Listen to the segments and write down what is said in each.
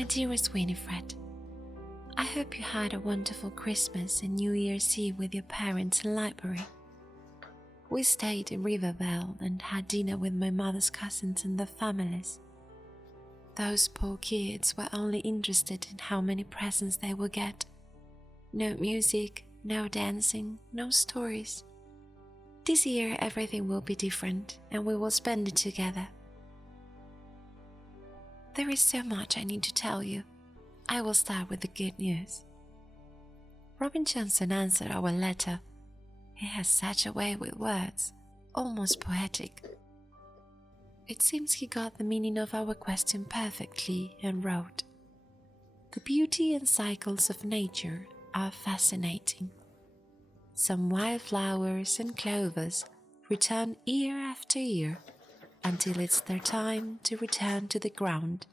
My dearest Winifred, I hope you had a wonderful Christmas and New Year's Eve with your parents in Library. We stayed in Rivervale and had dinner with my mother's cousins and their families. Those poor kids were only interested in how many presents they would get. No music, no dancing, no stories. This year everything will be different and we will spend it together. There is so much I need to tell you. I will start with the good news. Robin Johnson answered our letter. He has such a way with words, almost poetic. It seems he got the meaning of our question perfectly and wrote, "The beauty and cycles of nature are fascinating. Some wildflowers and clovers return year after year until it's their time to return to the ground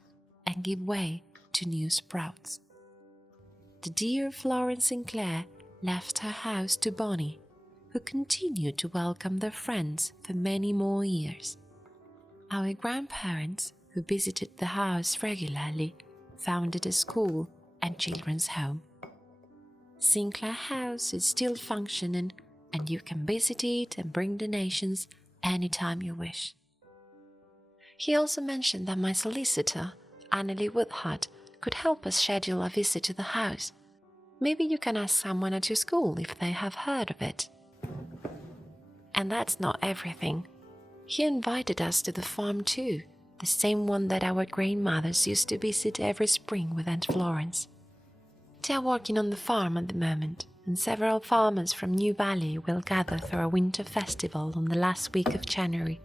and give way to new sprouts. The dear Florence Sinclair left her house to Bonnie, who continued to welcome their friends for many more years. Our grandparents, who visited the house regularly, founded a school and children's home. Sinclair House is still functioning and you can visit it and bring donations anytime you wish." He also mentioned that my solicitor, Annalie Woodhart, could help us schedule a visit to the house. Maybe you can ask someone at your school if they have heard of it. And that's not everything. He invited us to the farm too, the same one that our grandmothers used to visit every spring with Aunt Florence. They are working on the farm at the moment, and several farmers from New Valley will gather for a winter festival on the last week of January.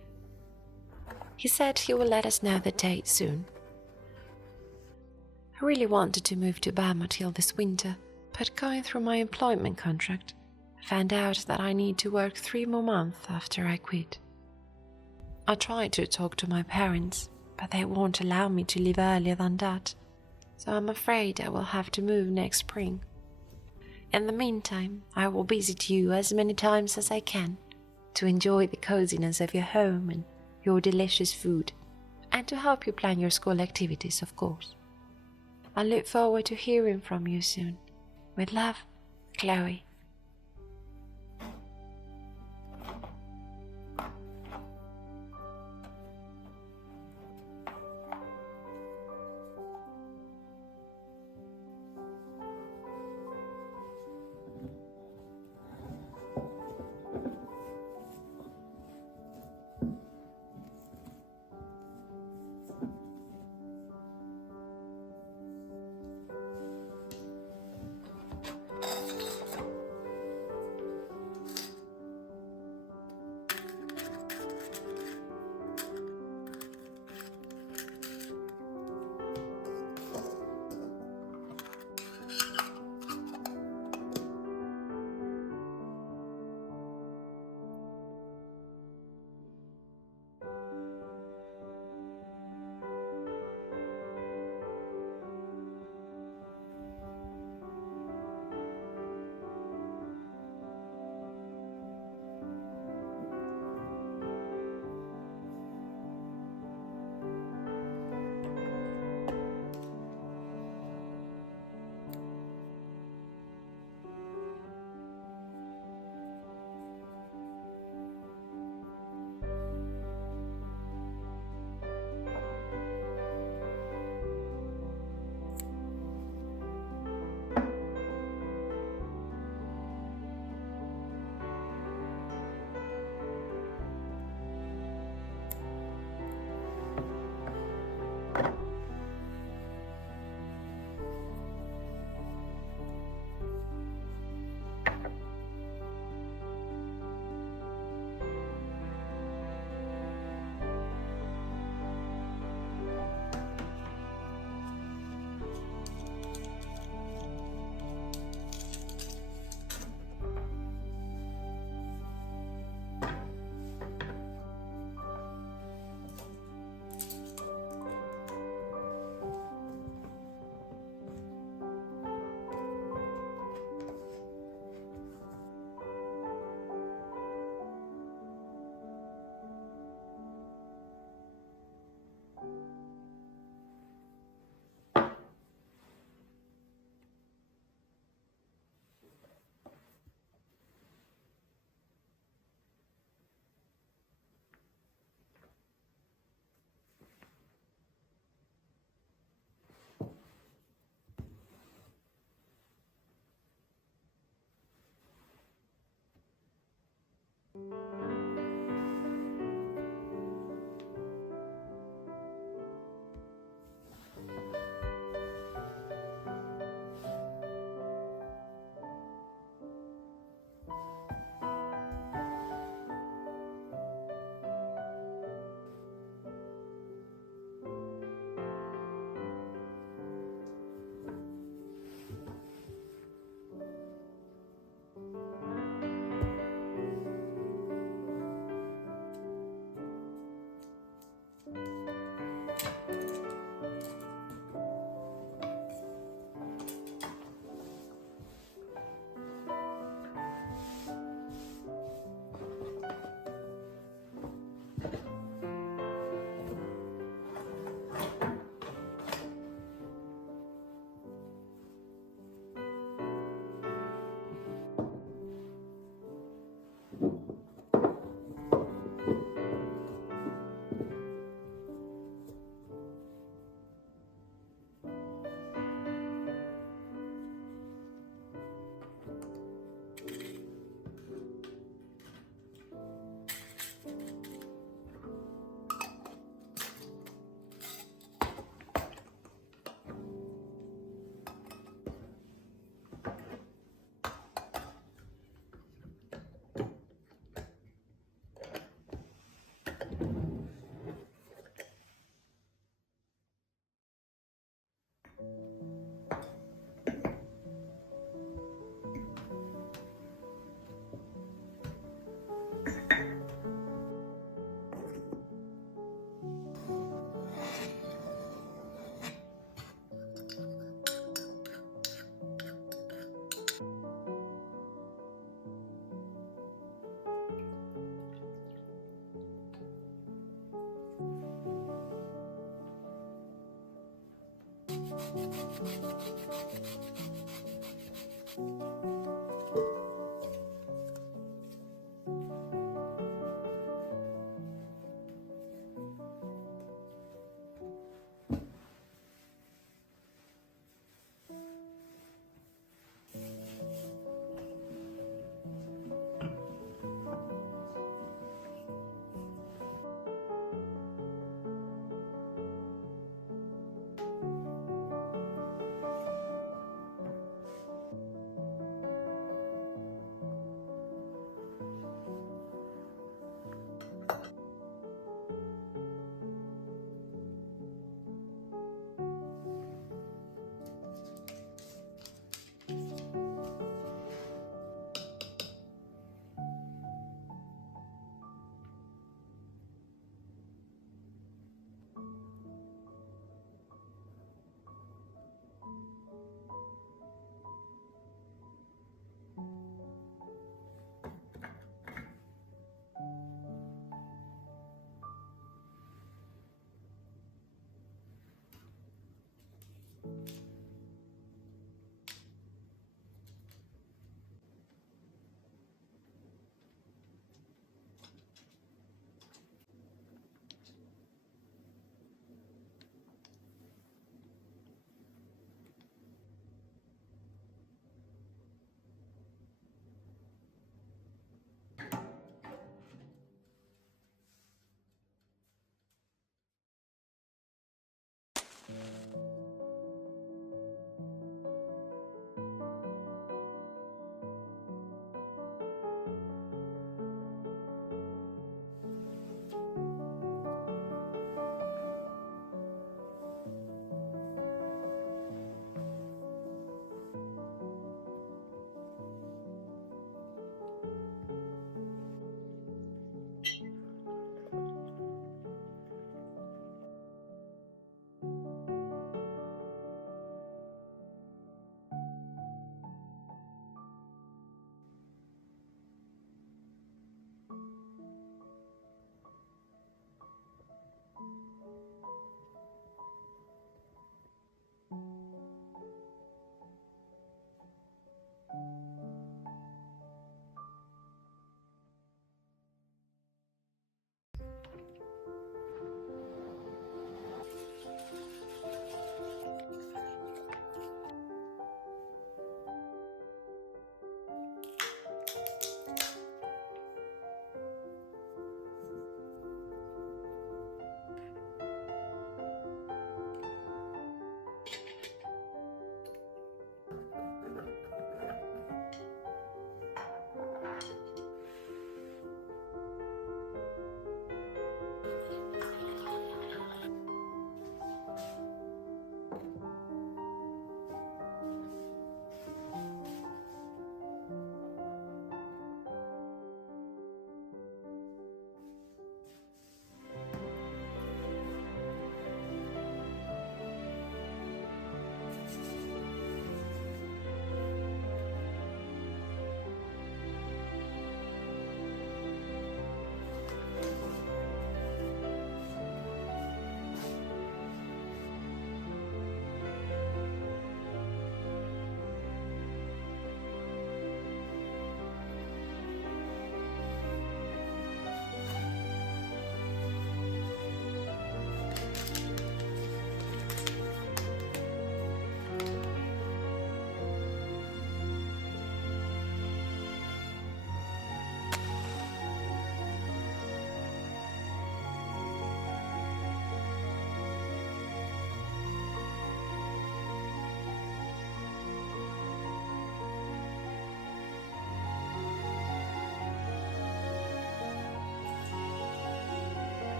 He said he will let us know the date soon. I really wanted to move to Vermont Hill this winter, but going through my employment contract, I found out that I need to work 3 more months after I quit. I tried to talk to my parents, but they won't allow me to leave earlier than that, so I'm afraid I will have to move next spring. In the meantime, I will visit you as many times as I can to enjoy the coziness of your home and your delicious food, and to help you plan your school activities, of course. I look forward to hearing from you soon. With love, Chloe.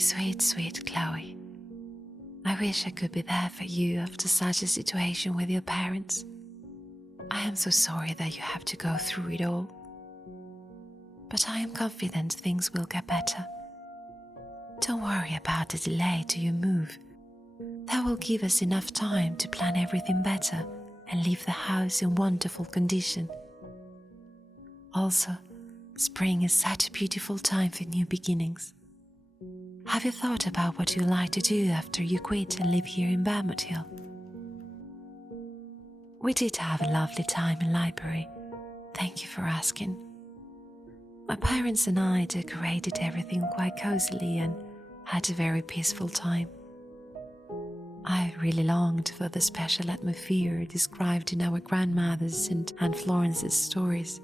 sweet, sweet Chloe. I wish I could be there for you after such a situation with your parents. I am so sorry that you have to go through it all. But I am confident things will get better. Don't worry about the delay to your move. That will give us enough time to plan everything better and leave the house in wonderful condition. Also, spring is such a beautiful time for new beginnings. Have you thought about what you'd like to do after you quit and live here in Bermond Hill? We did have a lovely time in library. Thank you for asking. My parents and I decorated everything quite cosily and had a very peaceful time. I really longed for the special atmosphere described in our grandmother's and Aunt Florence's stories.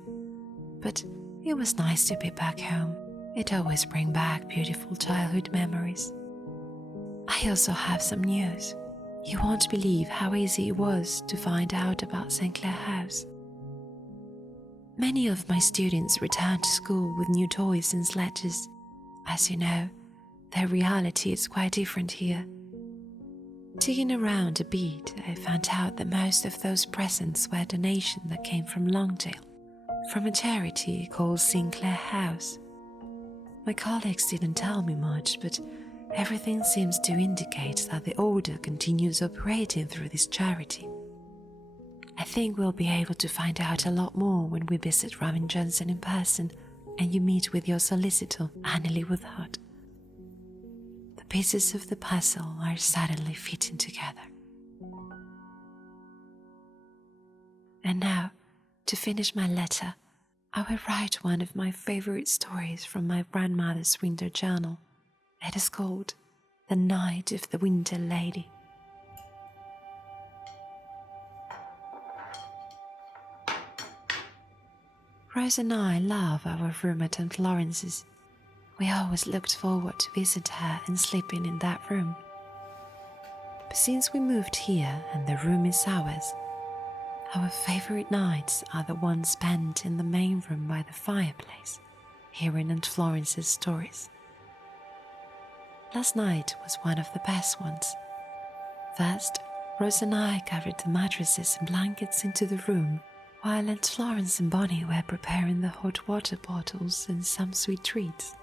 But it was nice to be back home. It always brings back beautiful childhood memories. I also have some news. You won't believe how easy it was to find out about St. Clair House. Many of my students returned to school with new toys and sledges. As you know, their reality is quite different here. Digging around a bit, I found out that most of those presents were donations that came from Longdale, from a charity called St. Clair House. My colleagues didn't tell me much, but everything seems to indicate that the order continues operating through this charity. I think we'll be able to find out a lot more when we visit Robin Johnson in person and you meet with your solicitor, Annelie Woodhart. The pieces of the puzzle are suddenly fitting together. And now, to finish my letter, I will write one of my favorite stories from my grandmother's winter journal. It is called The Night of the Winter Lady. Rose and I love our room at Aunt Florence's. We always looked forward to visit her and sleeping in that room. But since we moved here and the room is ours, our favorite nights are the ones spent in the main room by the fireplace, hearing Aunt Florence's stories. Last night was one of the best ones. First, Rose and I carried the mattresses and blankets into the room, while Aunt Florence and Bonnie were preparing the hot water bottles and some sweet treats.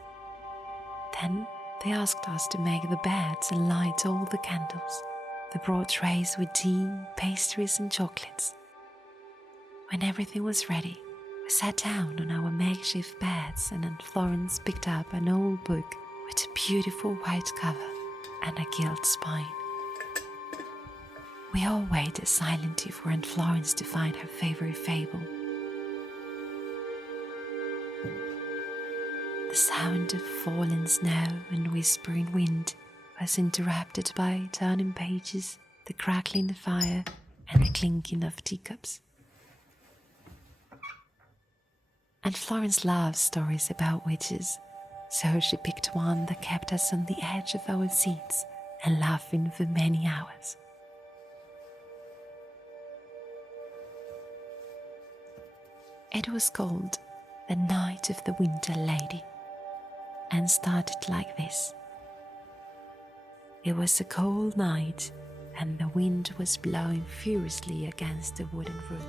Then they asked us to make the beds and light all the candles. They brought trays with tea, pastries and chocolates. When everything was ready, we sat down on our makeshift beds and Aunt Florence picked up an old book with a beautiful white cover and a gilt spine. We all waited silently for Aunt Florence to find her favorite fable. The sound of falling snow and whispering wind was interrupted by turning pages, the crackling of fire, and the clinking of teacups. Aunt Florence loves stories about witches, so she picked one that kept us on the edge of our seats and laughing for many hours. It was called The Night of the Winter Lady and started like this. It was a cold night and the wind was blowing furiously against the wooden roof.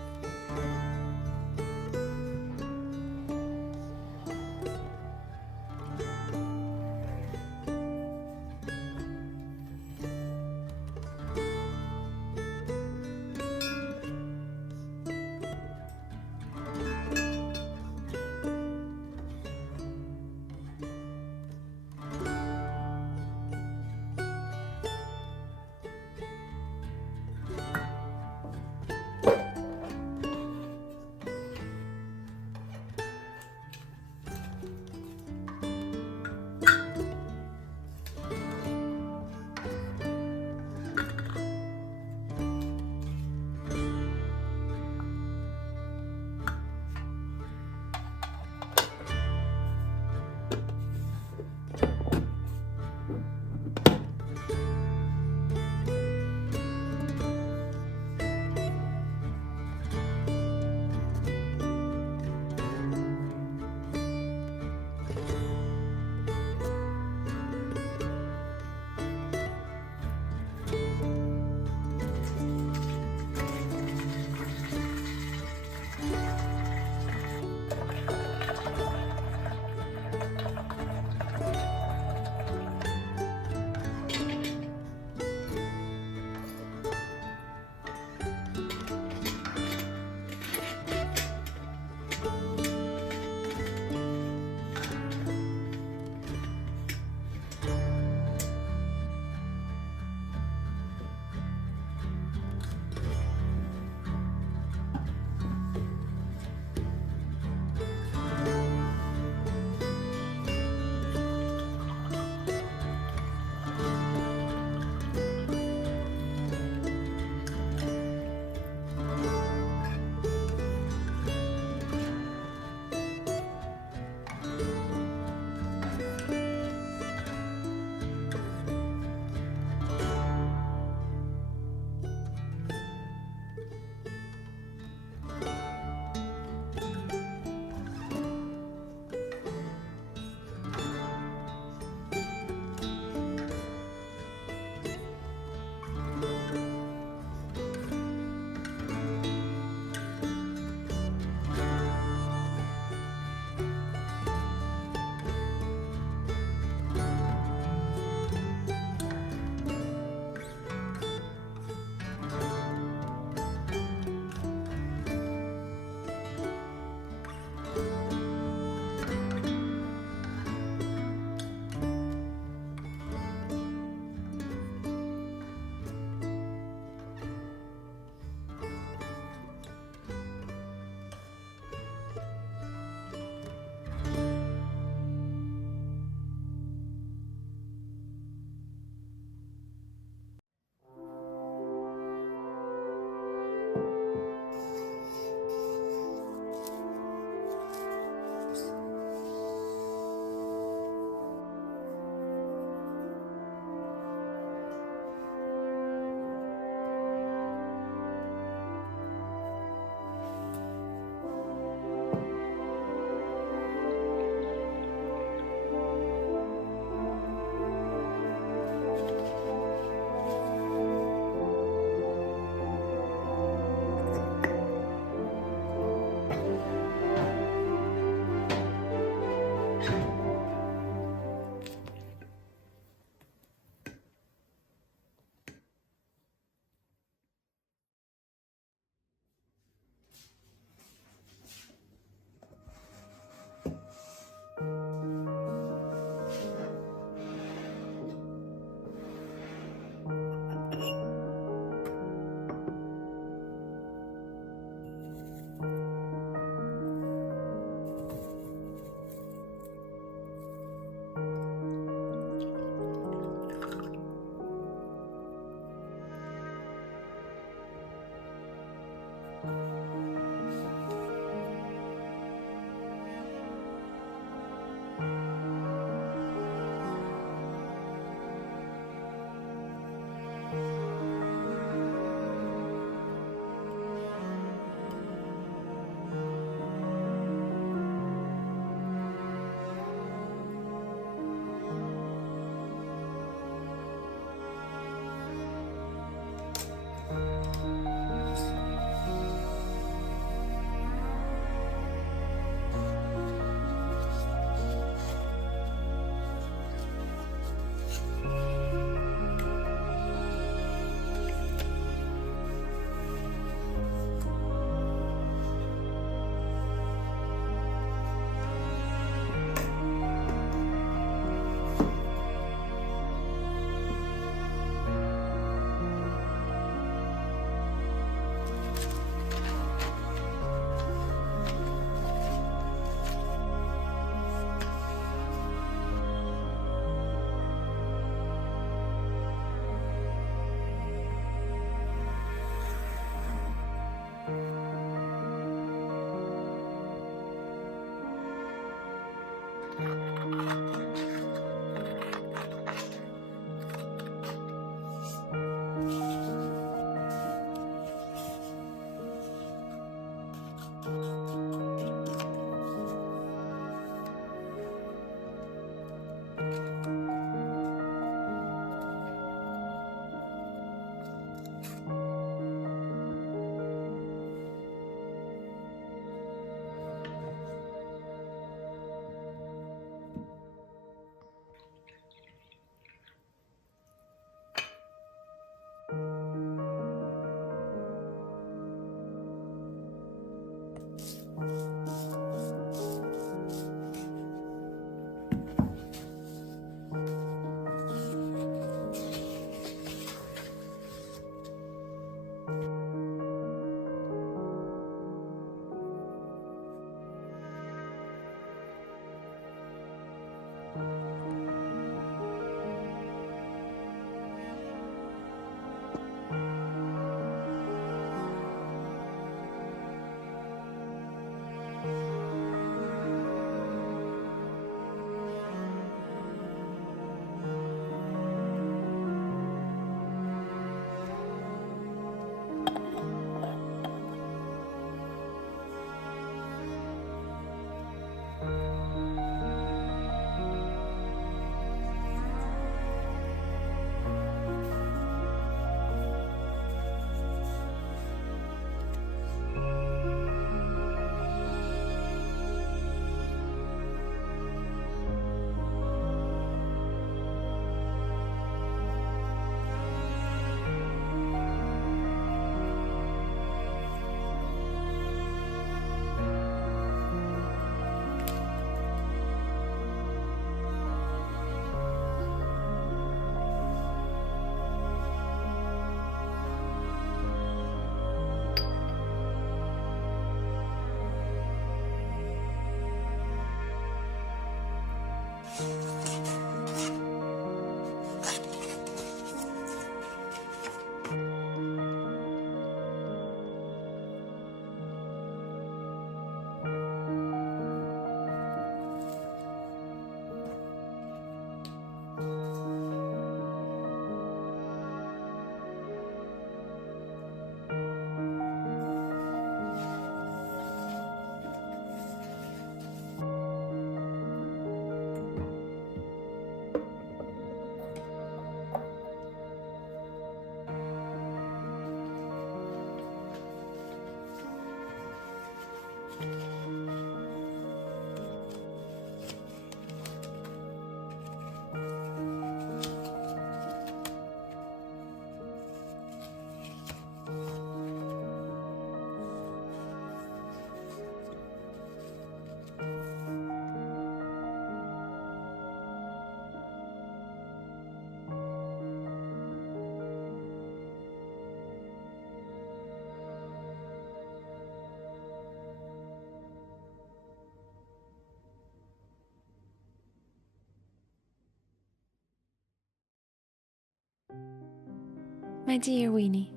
My dear Winnie,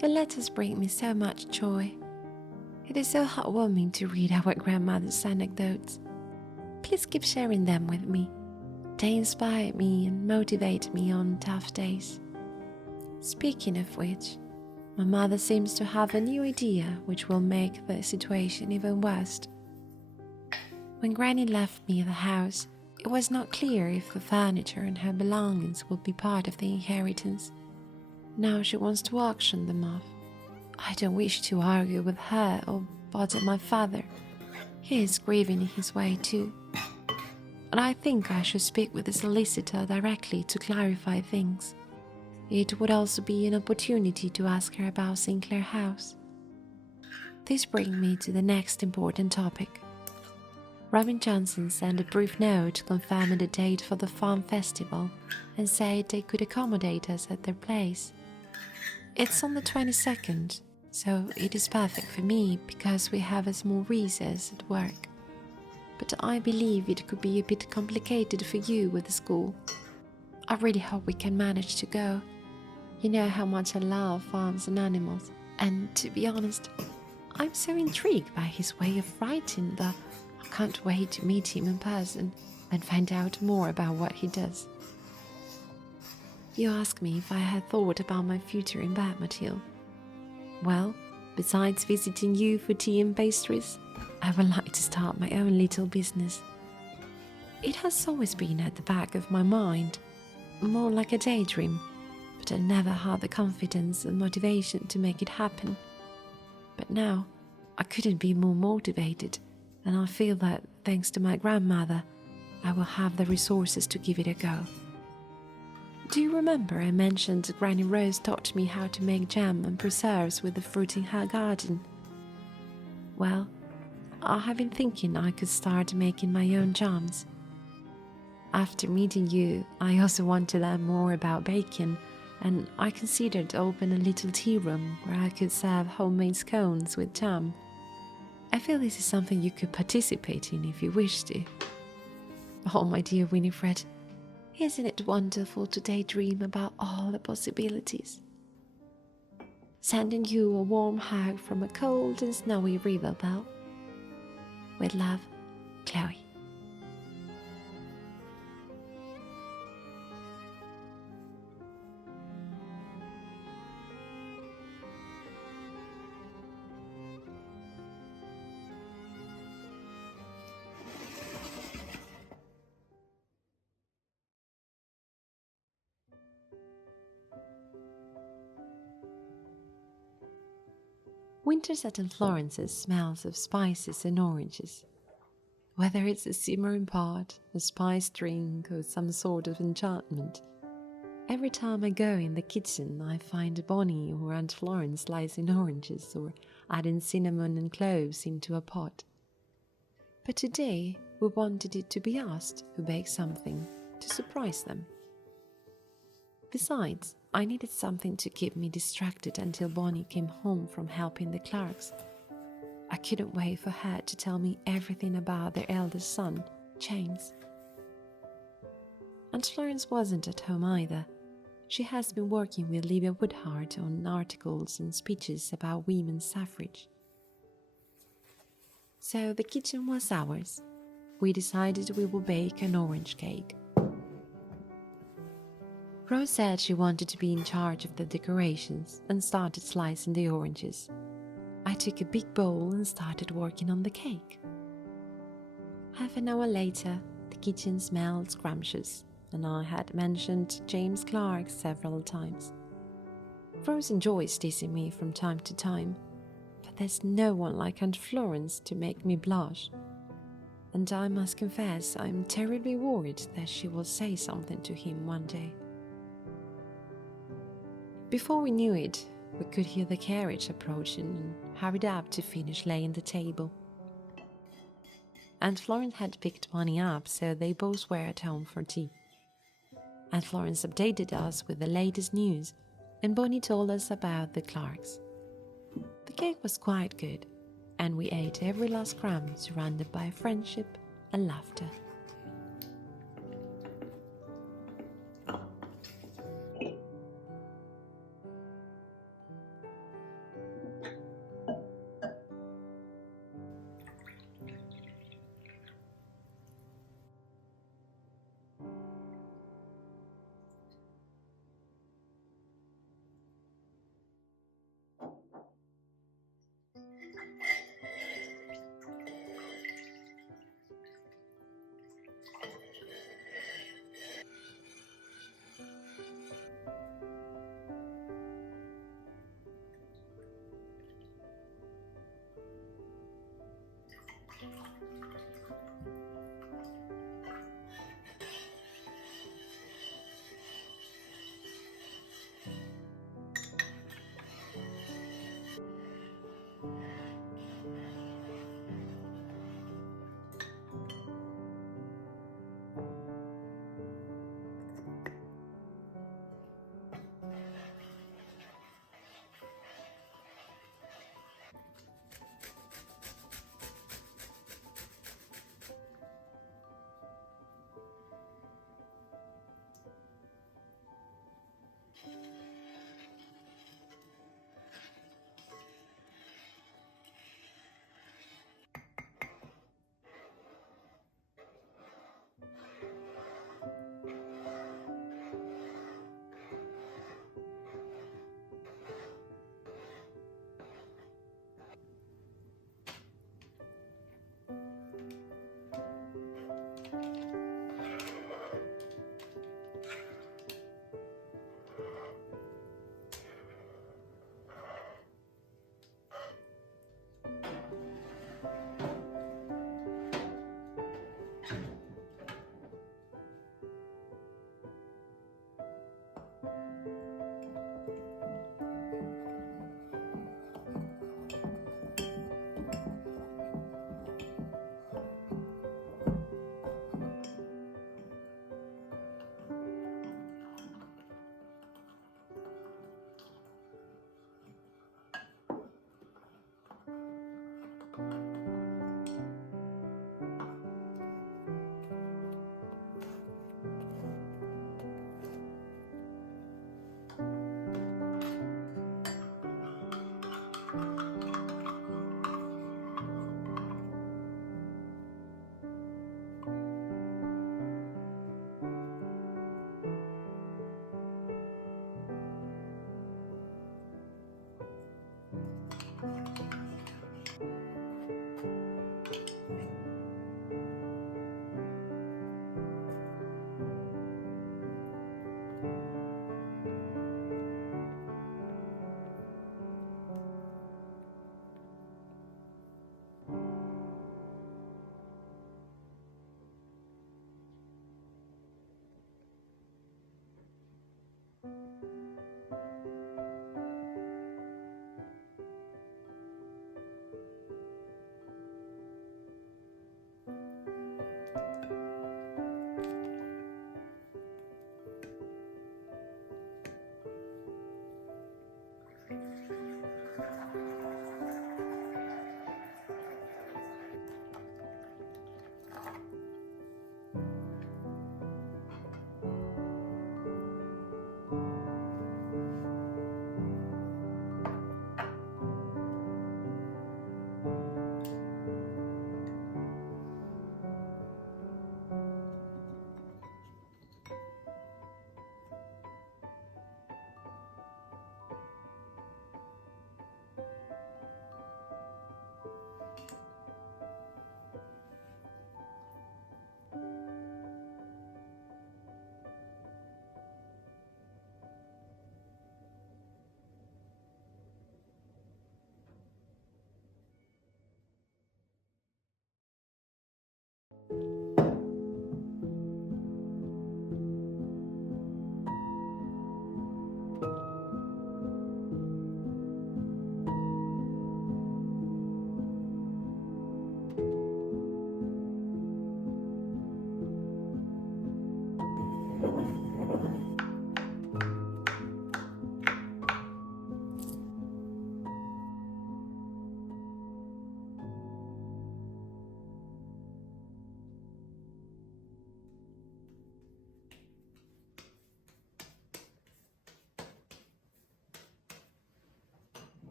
your letters bring me so much joy. It is so heartwarming to read our grandmother's anecdotes. Please keep sharing them with me. They inspire me and motivate me on tough days. Speaking of which, my mother seems to have a new idea which will make the situation even worse. When Granny left me the house, it was not clear if the furniture and her belongings would be part of the inheritance. Now she wants to auction them off. I don't wish to argue with her or bother my father. He is grieving in his way too. And I think I should speak with the solicitor directly to clarify things. It would also be an opportunity to ask her about Sinclair House. This brings me to the next important topic. Robin Johnson sent a brief note confirming the date for the farm festival and said they could accommodate us at their place. It's on the 22nd, so it is perfect for me because we have a small recess at work. But I believe it could be a bit complicated for you with the school. I really hope we can manage to go. You know how much I love farms and animals, and to be honest, I'm so intrigued by his way of writing that I can't wait to meet him in person and find out more about what he does. You asked me if I had thought about my future in Bergmatil. Well, besides visiting you for tea and pastries, I would like to start my own little business. It has always been at the back of my mind, more like a daydream, but I never had the confidence and motivation to make it happen. But now, I couldn't be more motivated, and I feel that, thanks to my grandmother, I will have the resources to give it a go. Do you remember I mentioned Granny Rose taught me how to make jam and preserves with the fruit in her garden? Well, I have been thinking I could start making my own jams. After meeting you, I also want to learn more about baking, and I considered open a little tea room where I could serve homemade scones with jam. I feel this is something you could participate in if you wish to. Oh, my dear Winifred, isn't it wonderful to daydream about all the possibilities? Sending you a warm hug from a cold and snowy River Belle. With love, Chloe. Winter at Florence's smells of spices and oranges. Whether it's a simmering pot, a spice drink, or some sort of enchantment, every time I go in the kitchen I find Bonnie or Aunt Florence slicing oranges or adding cinnamon and cloves into a pot. But today we wanted it to be us who baked something to surprise them. Besides, I needed something to keep me distracted until Bonnie came home from helping the Clarks. I couldn't wait for her to tell me everything about their eldest son, James. Aunt Florence wasn't at home either. She has been working with Livia Woodhart on articles and speeches about women's suffrage. So the kitchen was ours. We decided we would bake an orange cake. Rose said she wanted to be in charge of the decorations and started slicing the oranges. I took a big bowl and started working on the cake. Half an hour later, the kitchen smelled scrumptious, and I had mentioned James Clark several times. Rose enjoys teasing me from time to time, but there's no one like Aunt Florence to make me blush. And I must confess I'm terribly worried that she will say something to him one day. Before we knew it, we could hear the carriage approaching and hurried up to finish laying the table. Aunt Florence had picked Bonnie up, so they both were at home for tea. Aunt Florence updated us with the latest news, and Bonnie told us about the Clarks. The cake was quite good, and we ate every last crumb surrounded by friendship and laughter.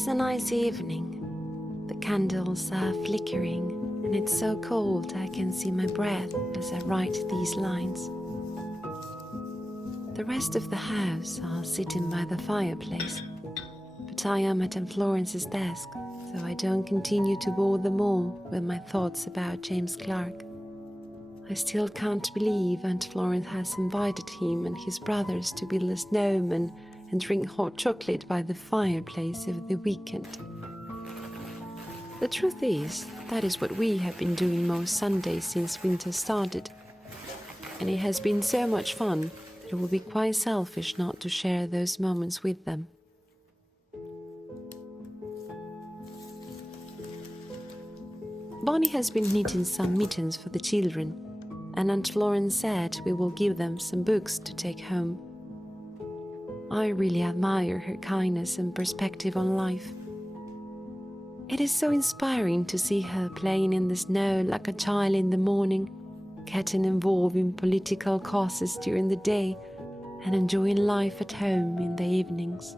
is a nice evening. The candles are flickering, and it's so cold I can see my breath as I write these lines. The rest of the house are sitting by the fireplace, but I am at Aunt Florence's desk, so I don't continue to bore them all with my thoughts about James Clark. I still can't believe Aunt Florence has invited him and his brothers to build a snowman and drink hot chocolate by the fireplace over the weekend. The truth is, that is what we have been doing most Sundays since winter started. And it has been so much fun that it would be quite selfish not to share those moments with them. Bonnie has been knitting some mittens for the children, and Aunt Florence said we will give them some books to take home. I really admire her kindness and perspective on life. It is so inspiring to see her playing in the snow like a child in the morning, getting involved in political causes during the day, and enjoying life at home in the evenings.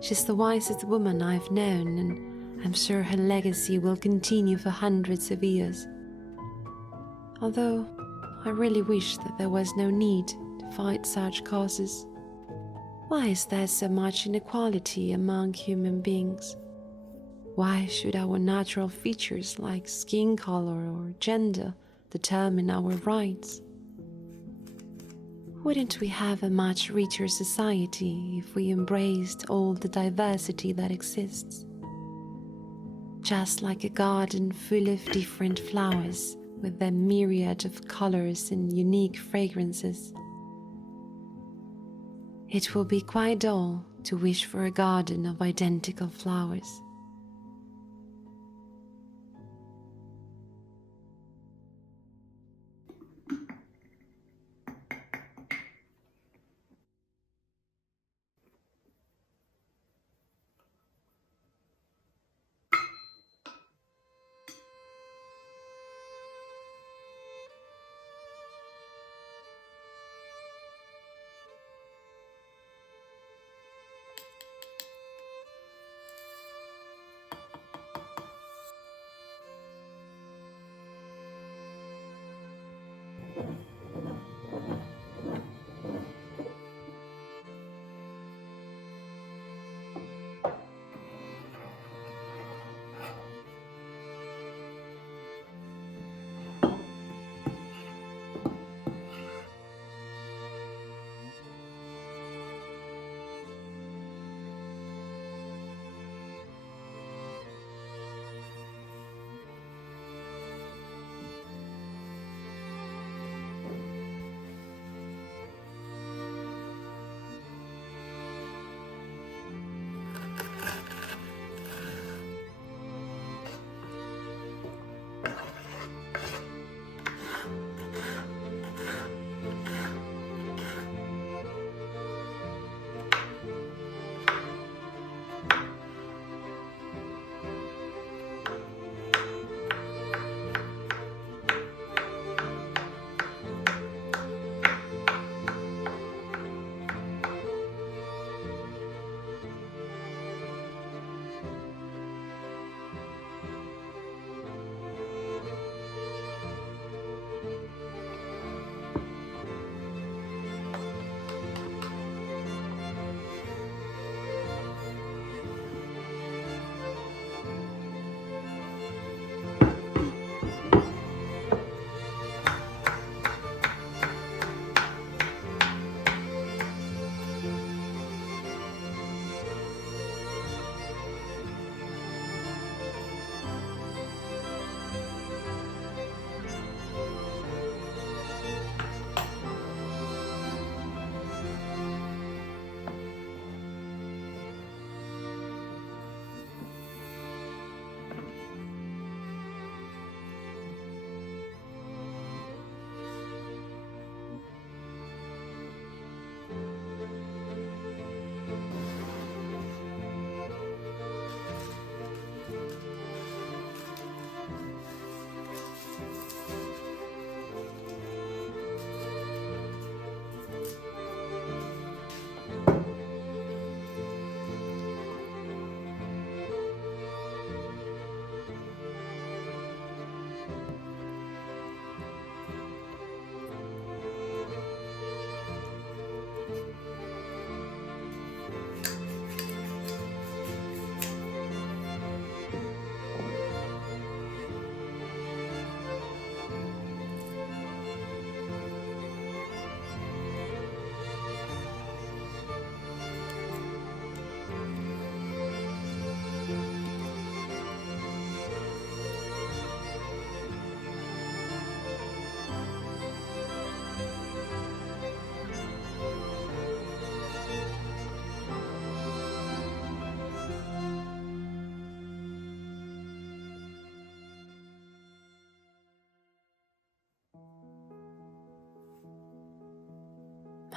She's the wisest woman I've known, and I'm sure her legacy will continue for hundreds of years. Although I really wish that there was no need to fight such causes. Why is there so much inequality among human beings? Why should our natural features like skin color or gender determine our rights? Wouldn't we have a much richer society if we embraced all the diversity that exists? Just like a garden full of different flowers with their myriad of colors and unique fragrances. It will be quite dull to wish for a garden of identical flowers.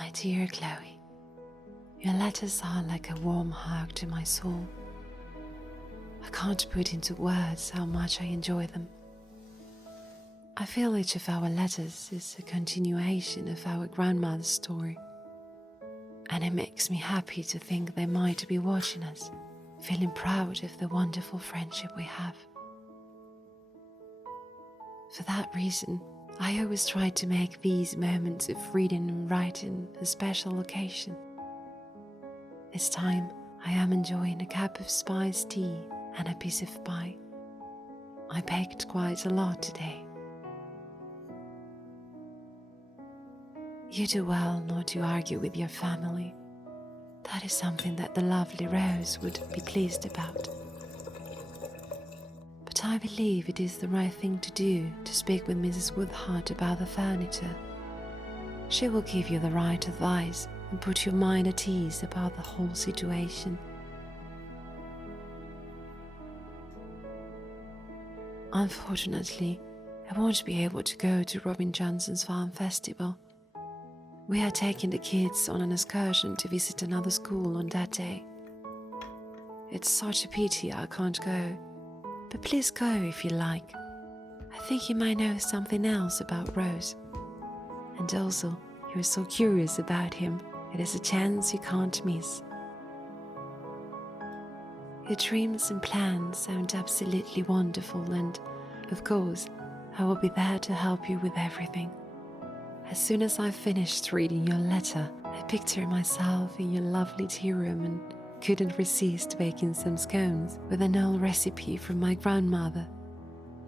My dear Chloe, your letters are like a warm hug to my soul. I can't put into words how much I enjoy them. I feel each of our letters is a continuation of our grandmother's story, and it makes me happy to think they might be watching us, feeling proud of the wonderful friendship we have. For that reason, I always try to make these moments of reading and writing a special occasion. This time, I am enjoying a cup of spiced tea and a piece of pie. I baked quite a lot today. You do well not to argue with your family. That is something that the lovely Rose would be pleased about. But I believe it is the right thing to do to speak with Mrs. Woodhart about the furniture. She will give you the right advice and put your mind at ease about the whole situation. Unfortunately, I won't be able to go to Robin Johnson's Farm Festival. We are taking the kids on an excursion to visit another school on that day. It's such a pity I can't go, but please go if you like. I think you might know something else about Rose. And also, you're so curious about him, it is a chance you can't miss. Your dreams and plans sound absolutely wonderful, and, of course, I will be there to help you with everything. As soon as I finished reading your letter, I pictured myself in your lovely tea room and couldn't resist baking some scones with an old recipe from my grandmother.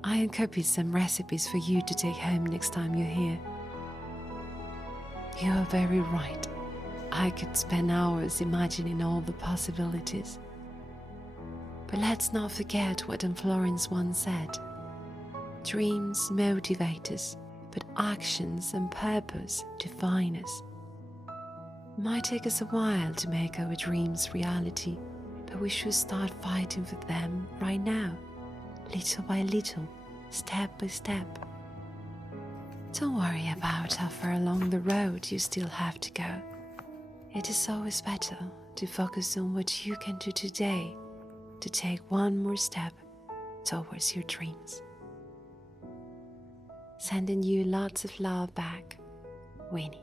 I uncopied some recipes for you to take home next time you're here. You are very right. I could spend hours imagining all the possibilities. But let's not forget what Aunt Florence once said. Dreams motivate us, but actions and purpose define us. It might take us a while to make our dreams reality, but we should start fighting for them right now, little by little, step by step. Don't worry about how far along the road you still have to go. It is always better to focus on what you can do today to take one more step towards your dreams. Sending you lots of love back, Winnie.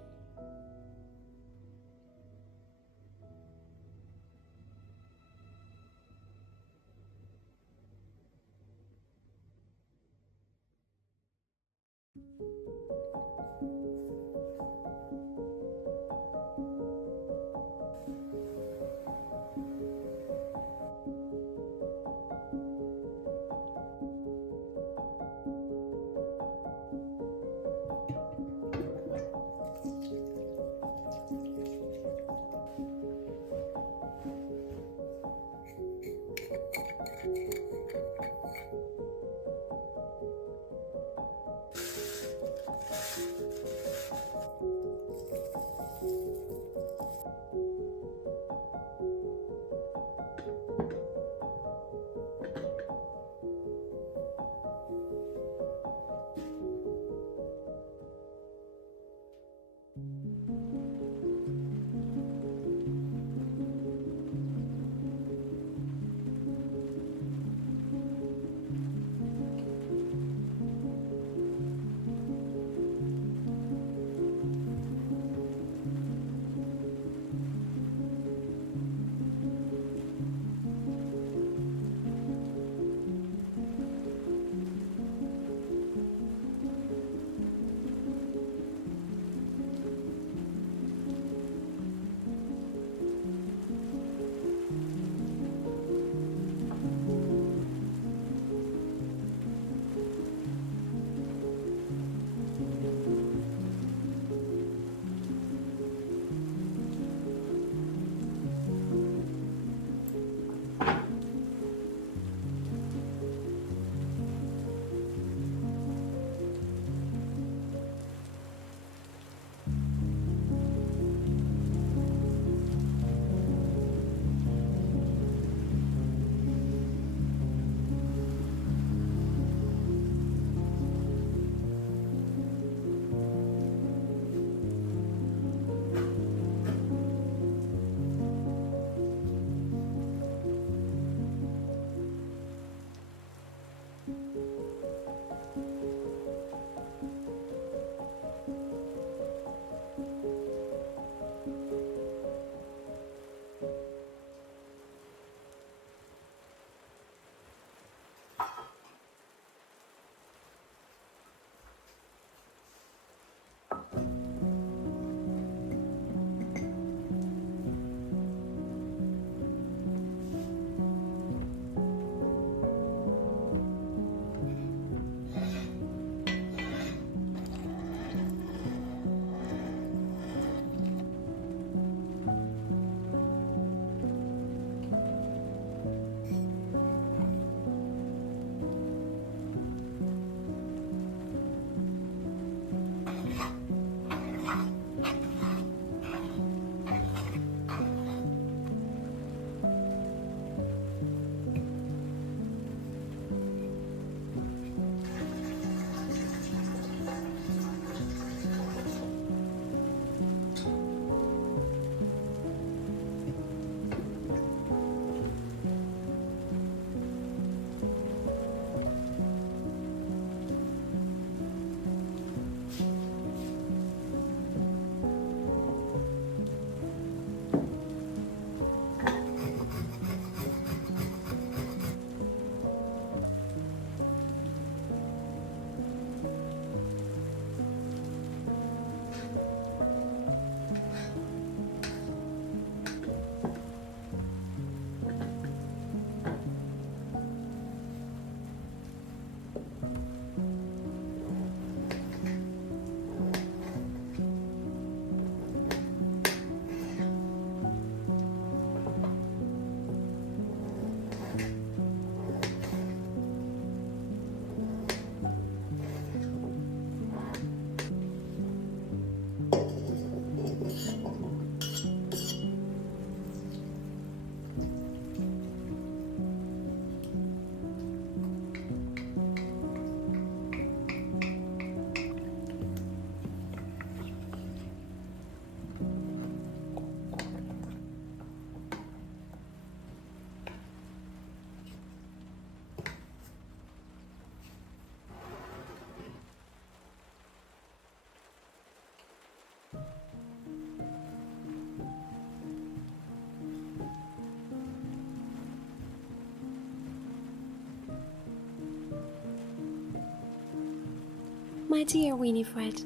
My dear Winifred,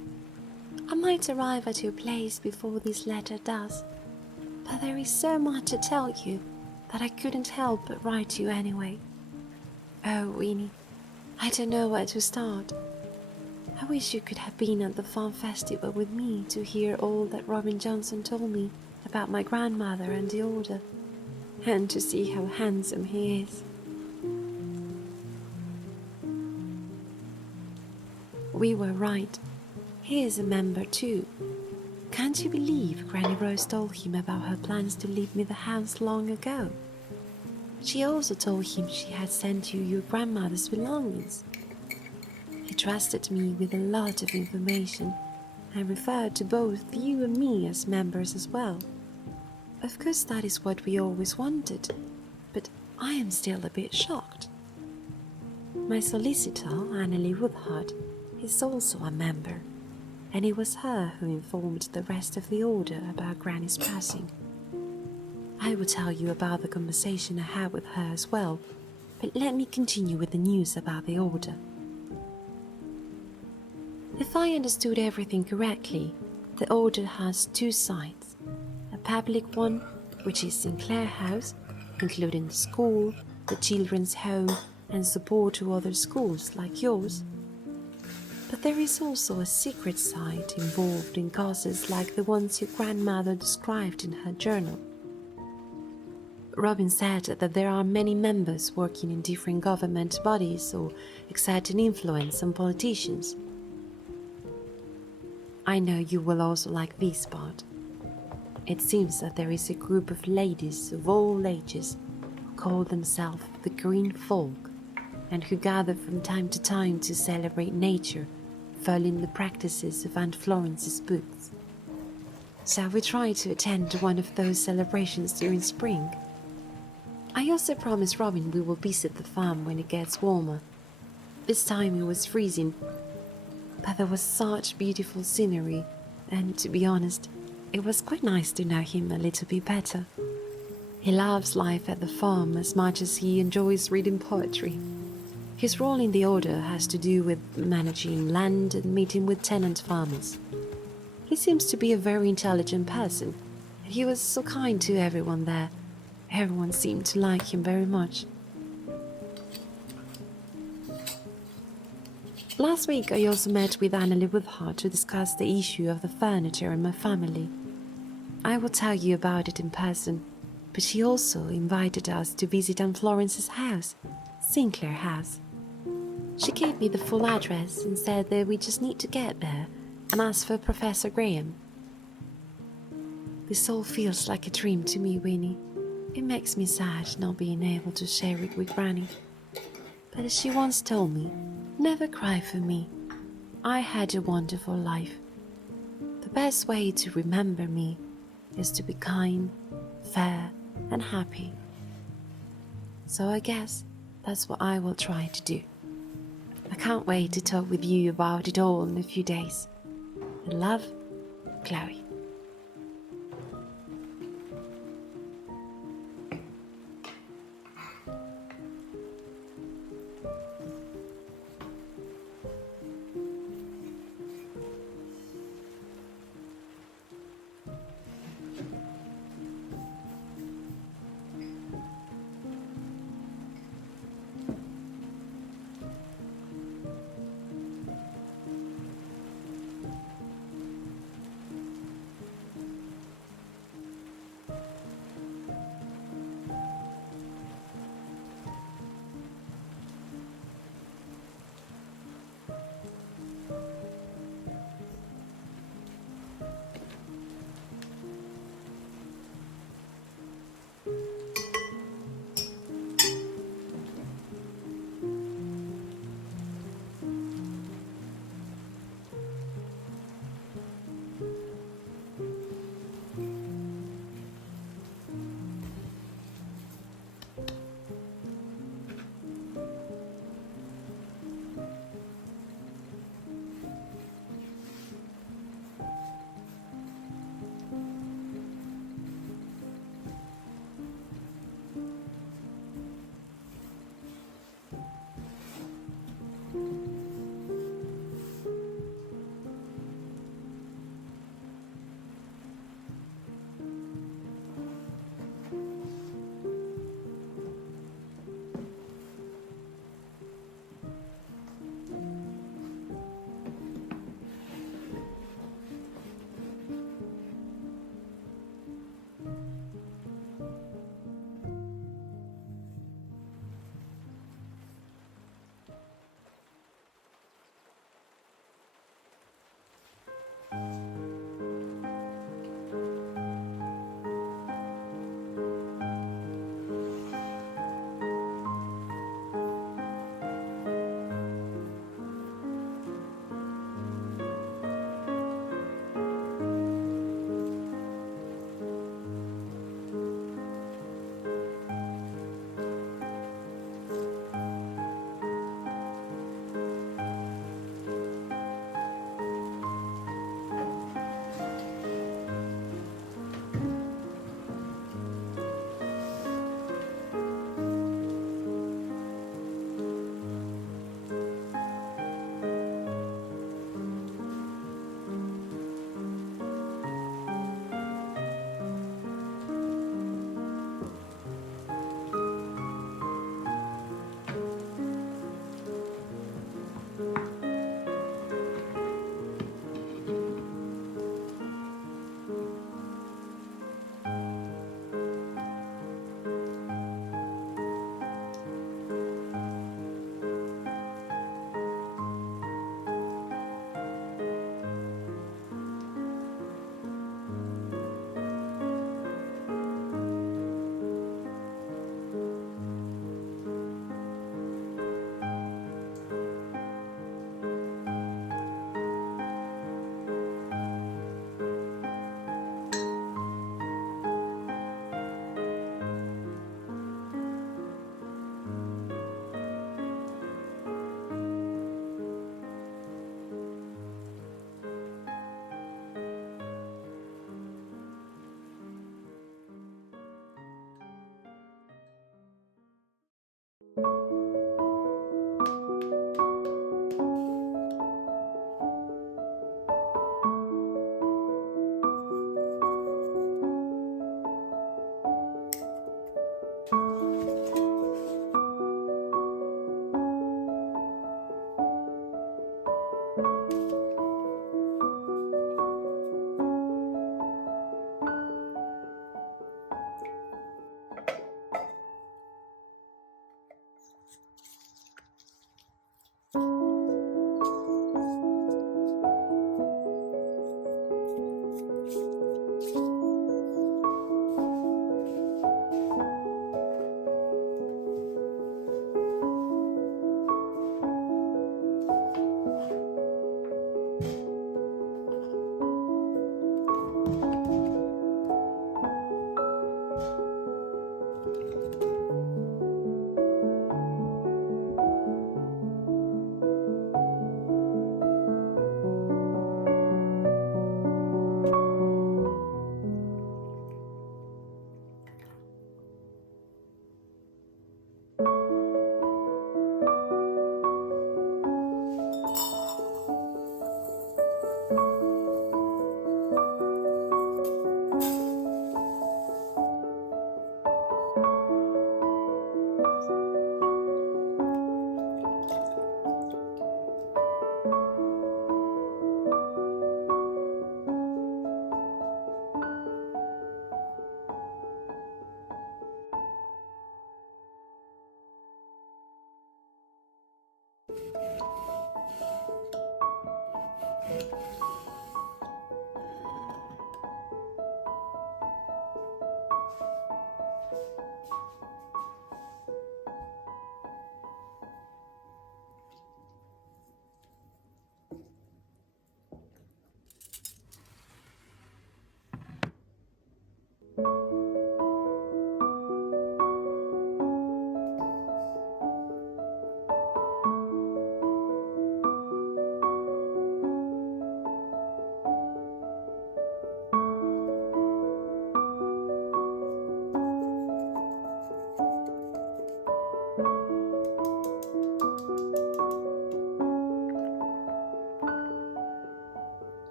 I might arrive at your place before this letter does, but there is so much to tell you that I couldn't help but write to you anyway. Oh, Winnie, I don't know where to start. I wish you could have been at the farm festival with me to hear all that Robin Johnson told me about my grandmother and the order, and to see how handsome he is. We were right. He is a member too. Can't you believe Granny Rose told him about her plans to leave me the house long ago? She also told him she had sent you your grandmother's belongings. He trusted me with a lot of information and referred to both you and me as members as well. Of course, that is what we always wanted, but I am still a bit shocked. My solicitor, Annalie Woodhart, is also a member, and it was her who informed the rest of the order about Granny's passing. I will tell you about the conversation I had with her as well, but let me continue with the news about the order. If I understood everything correctly, the order has two sides. A public one, which is Sinclair House, including the school, the children's home, and support to other schools like yours. But there is also a secret side involved in causes like the ones your grandmother described in her journal. Robin said that there are many members working in different government bodies or exerting influence on politicians. I know you will also like this part. It seems that there is a group of ladies of all ages who call themselves the Green Folk and who gather from time to time to celebrate nature, following the practices of Aunt Florence's books. Shall we try to attend one of those celebrations during spring? I also promised Robin we will visit the farm when it gets warmer. This time it was freezing, but there was such beautiful scenery, and to be honest, it was quite nice to know him a little bit better. He loves life at the farm as much as he enjoys reading poetry. His role in the order has to do with managing land and meeting with tenant farmers. He seems to be a very intelligent person, and he was so kind to everyone there. Everyone seemed to like him very much. Last week I also met with Annalie Woodhart to discuss the issue of the furniture in my family. I will tell you about it in person, but she also invited us to visit Aunt Florence's house, Sinclair House. She gave me the full address and said that we just need to get there and ask for Professor Graham. This all feels like a dream to me, Winnie. It makes me sad not being able to share it with Granny. But as she once told me, never cry for me. I had a wonderful life. The best way to remember me is to be kind, fair, and happy. So I guess that's what I will try to do. I can't wait to talk with you about it all in a few days. With love, Chloe.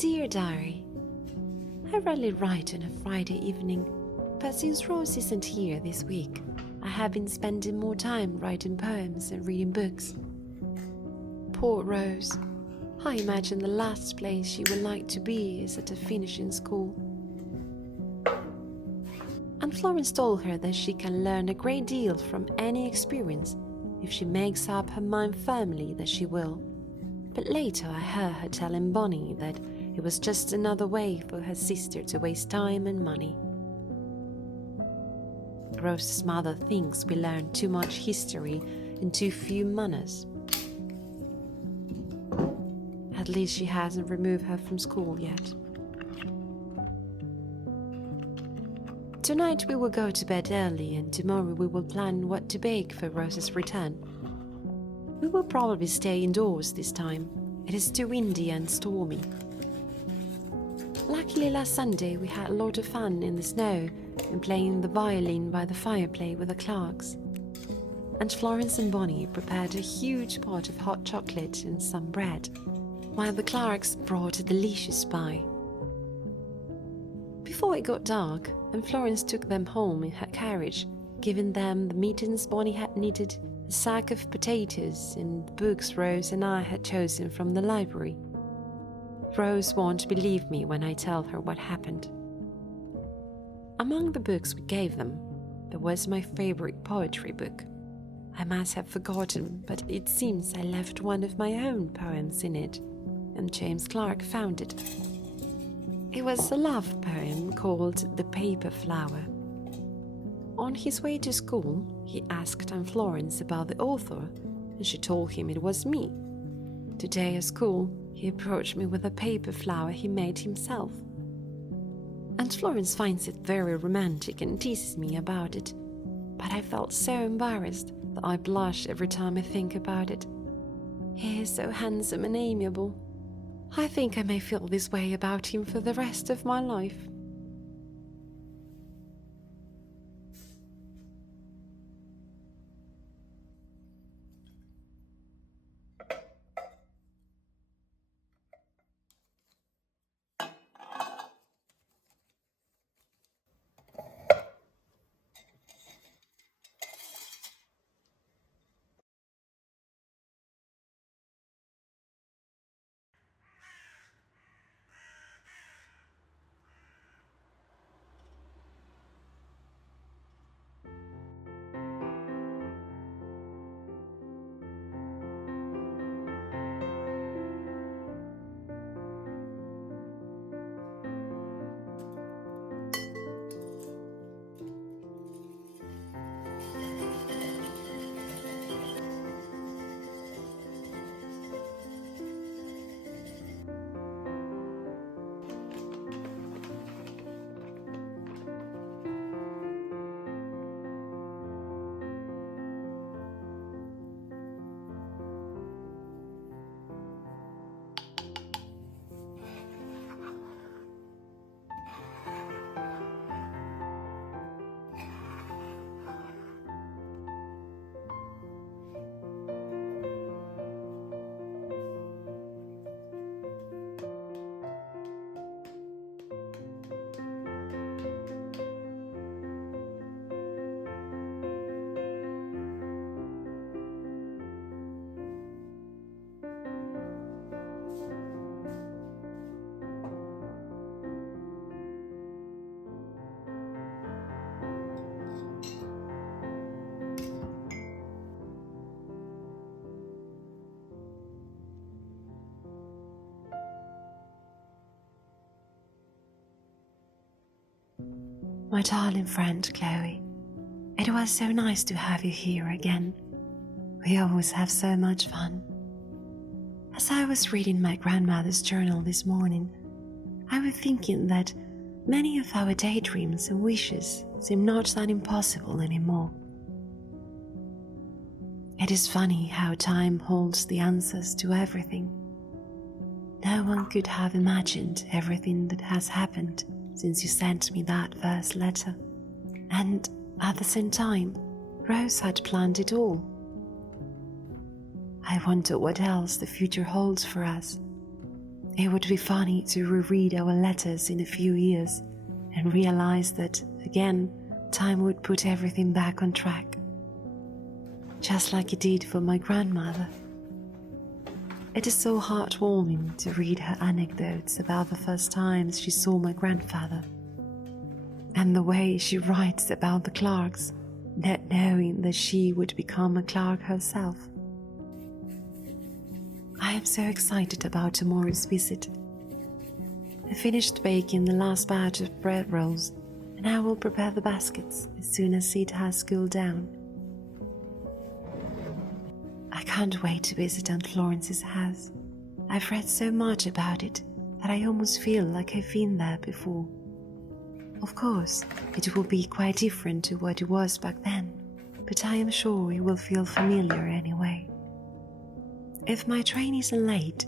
Dear Diary, I rarely write on a Friday evening, but since Rose isn't here this week, I have been spending more time writing poems and reading books. Poor Rose. I imagine the last place she would like to be is at a finishing school. And Florence told her that she can learn a great deal from any experience if she makes up her mind firmly that she will. But later I heard her telling Bonnie that it was just another way for her sister to waste time and money. Rose's mother thinks we learn too much history and too few manners. At least she hasn't removed her from school yet. Tonight we will go to bed early, and tomorrow we will plan what to bake for Rose's return. We will probably stay indoors this time. It is too windy and stormy. Luckily last Sunday we had a lot of fun in the snow and playing the violin by the fireplace with the Clarks. And Florence and Bonnie prepared a huge pot of hot chocolate and some bread, while the Clarks brought a delicious pie. Before it got dark, and Florence took them home in her carriage, giving them the mittens Bonnie had knitted, a sack of potatoes, and the books Rose and I had chosen from the library. Rose won't believe me when I tell her what happened. Among the books we gave them, there was my favorite poetry book. I must have forgotten, but it seems I left one of my own poems in it, and James Clark found it. It was a love poem called The Paper Flower. On his way to school, he asked Aunt Florence about the author, and she told him it was me. Today at school, he approached me with a paper flower he made himself. Aunt Florence finds it very romantic and teases me about it, but I felt so embarrassed that I blush every time I think about it. He is so handsome and amiable. I think I may feel this way about him for the rest of my life. My darling friend Chloe, it was so nice to have you here again. We always have so much fun. As I was reading my grandmother's journal this morning, I was thinking that many of our daydreams and wishes seem not that impossible anymore. It is funny how time holds the answers to everything. No one could have imagined everything that has happened since you sent me that first letter, and at the same time, Rose had planned it all. I wonder what else the future holds for us. It would be funny to reread our letters in a few years and realize that, again, time would put everything back on track. Just like it did for my grandmother. It is so heartwarming to read her anecdotes about the first times she saw my grandfather, and the way she writes about the Clarks, not knowing that she would become a Clark herself. I am so excited about tomorrow's visit. I finished baking the last batch of bread rolls, and I will prepare the baskets as soon as it has cooled down. I can't wait to visit Aunt Florence's house. I've read so much about it that I almost feel like I've been there before. Of course, it will be quite different to what it was back then, but I am sure it will feel familiar anyway. If my train isn't late,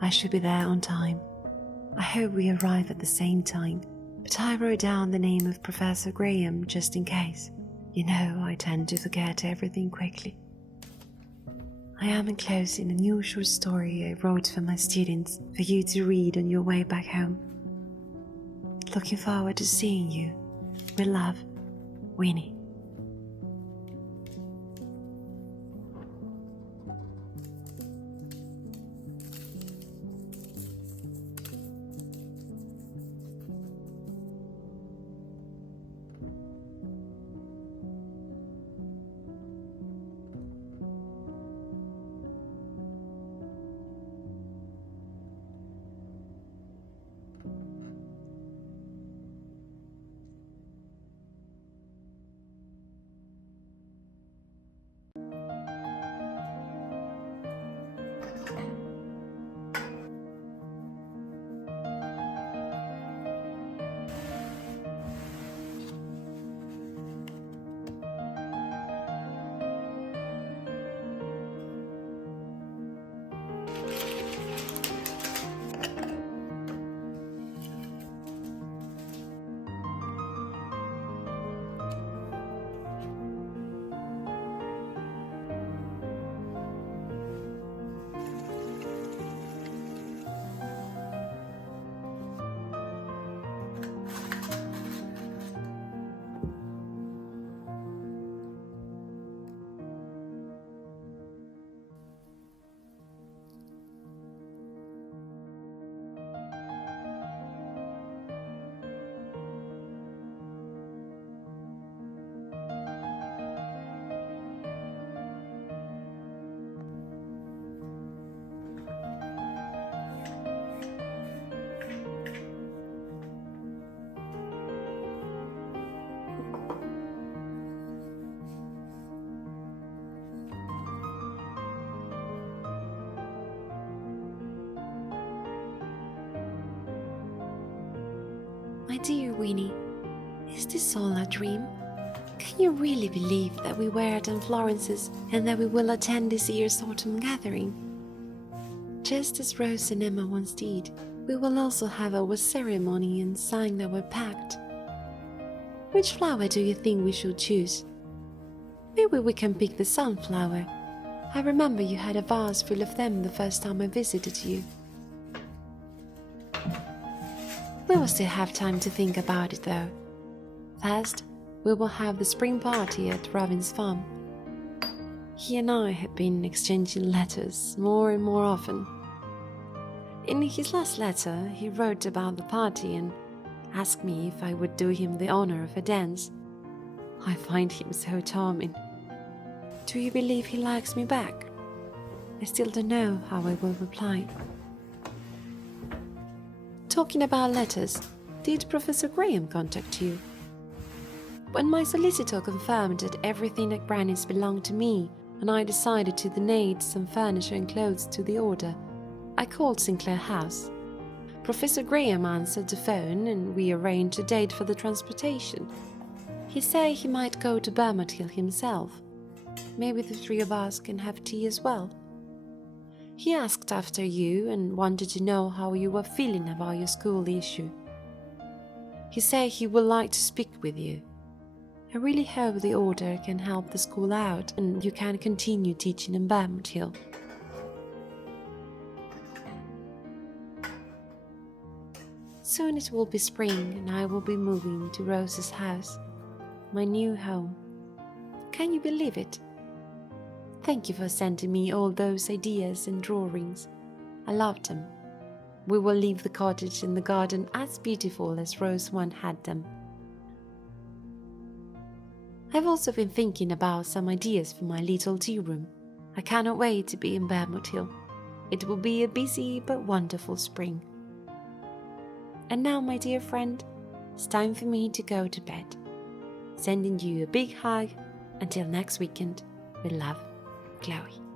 I should be there on time. I hope we arrive at the same time, but I wrote down the name of Professor Graham just in case. You know, I tend to forget everything quickly. I am enclosing a new short story I wrote for my students for you to read on your way back home. Looking forward to seeing you. With love, Winnie. My dear Winnie, is this all a dream? Can you really believe that we were at Aunt Florence's and that we will attend this year's autumn gathering? Just as Rose and Emma once did, we will also have our ceremony and sign our pact. Which flower do you think we should choose? Maybe we can pick the sunflower. I remember you had a vase full of them the first time I visited you. We will still have time to think about it though. First, we will have the spring party at Robin's farm. He and I have been exchanging letters more and more often. In his last letter, he wrote about the party and asked me if I would do him the honor of a dance. I find him so charming. Do you believe he likes me back? I still don't know how I will reply. Talking about letters, did Professor Graham contact you? When my solicitor confirmed that everything at Granny's belonged to me, and I decided to donate some furniture and clothes to the order, I called Sinclair House. Professor Graham answered the phone and we arranged a date for the transportation. He said he might go to Bermond Hill himself. Maybe the three of us can have tea as well. He asked after you and wanted to know how you were feeling about your school issue. He said he would like to speak with you. I really hope the order can help the school out and you can continue teaching in Bermond Hill. Soon it will be spring and I will be moving to Rose's house, my new home. Can you believe it? Thank you for sending me all those ideas and drawings. I loved them. We will leave the cottage and the garden as beautiful as Rose once had them. I've also been thinking about some ideas for my little tea room. I cannot wait to be in Bermond Hill. It will be a busy but wonderful spring. And now, my dear friend, it's time for me to go to bed. Sending you a big hug. Until next weekend, with love, Chloe.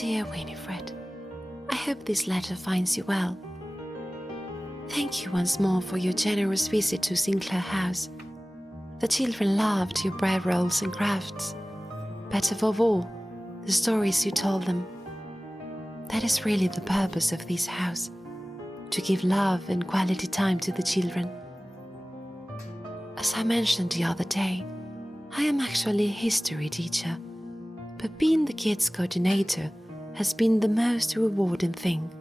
Dear Winifred, I hope this letter finds you well. Thank you once more for your generous visit to Sinclair House. The children loved your bread rolls and crafts, but above all, the stories you told them. That is really the purpose of this house, to give love and quality time to the children. As I mentioned the other day, I am actually a history teacher, but being the kids' coordinator has been the most rewarding thing.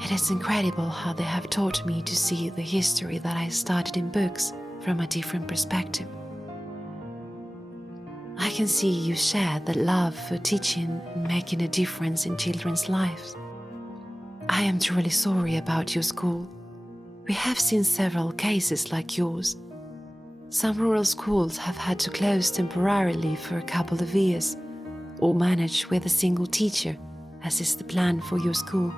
It is incredible how they have taught me to see the history that I studied in books from a different perspective. I can see you share that love for teaching and making a difference in children's lives. I am truly sorry about your school. We have seen several cases like yours. Some rural schools have had to close temporarily for a couple of years, or manage with a single teacher, as is the plan for your school.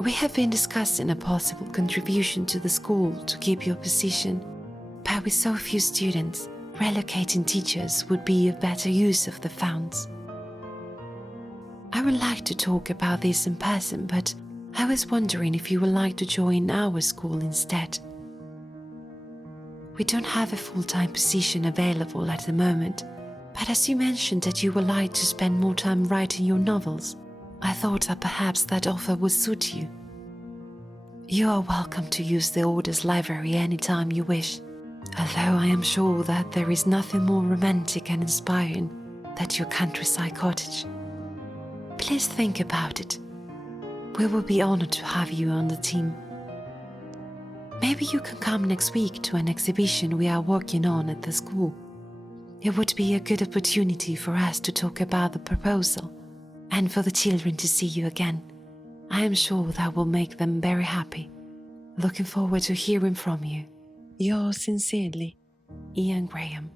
We have been discussing a possible contribution to the school to keep your position, but with so few students, relocating teachers would be a better use of the funds. I would like to talk about this in person, but I was wondering if you would like to join our school instead. We don't have a full-time position available at the moment, but as you mentioned that you would like to spend more time writing your novels, I thought that perhaps that offer would suit you. You are welcome to use the Orders library anytime you wish, although I am sure that there is nothing more romantic and inspiring than your countryside cottage. Please think about it. We will be honored to have you on the team. Maybe you can come next week to an exhibition we are working on at the school. It would be a good opportunity for us to talk about the proposal and for the children to see you again. I am sure that will make them very happy. Looking forward to hearing from you. Yours sincerely, Ian Graham.